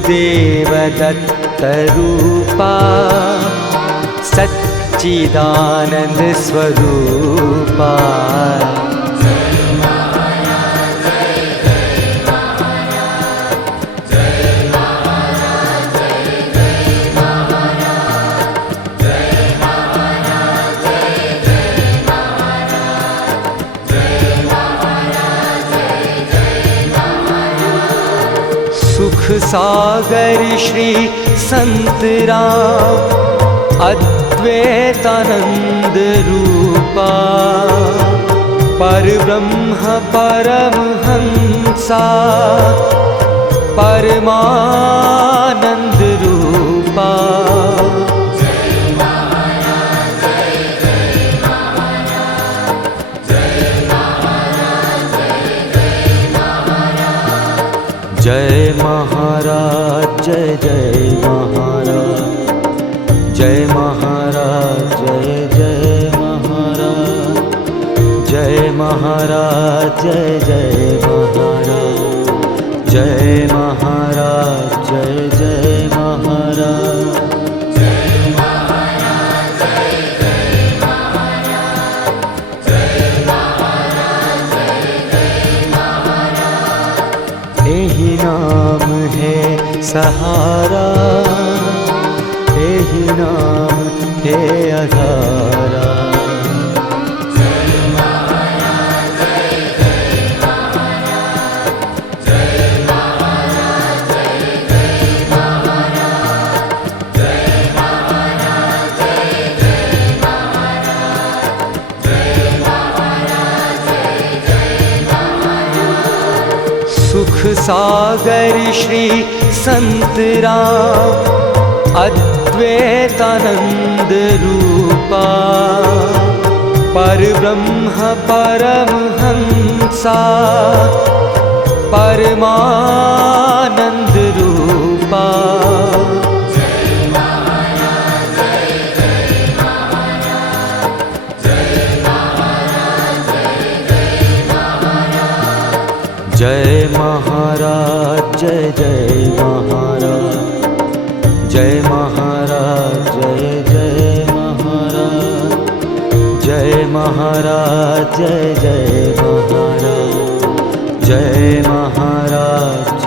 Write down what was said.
गुरुदेवदत्तरूपा सच्चिदानन्दस्वरूपा सुख सागर श्री संतराम अद्वैतानंद रूपा परब्रह्म परमहंसा परमानंद रूपा जय महाराज जय जय महाराज जय महाराज जय जय महाराज जय महाराज जय जय महाराज जय महाराज जय जय महाराज यही नाम है सहारा यही नाम है आधारा सुख सागर श्री संतराम अद्वैतानंद रूपा परब्रह्म परमहंसा परमानंद रूपा जय महाराज जय जय महाराज जय महाराज जय जय महाराज जय महाराज जय जय महाराज जय महाराज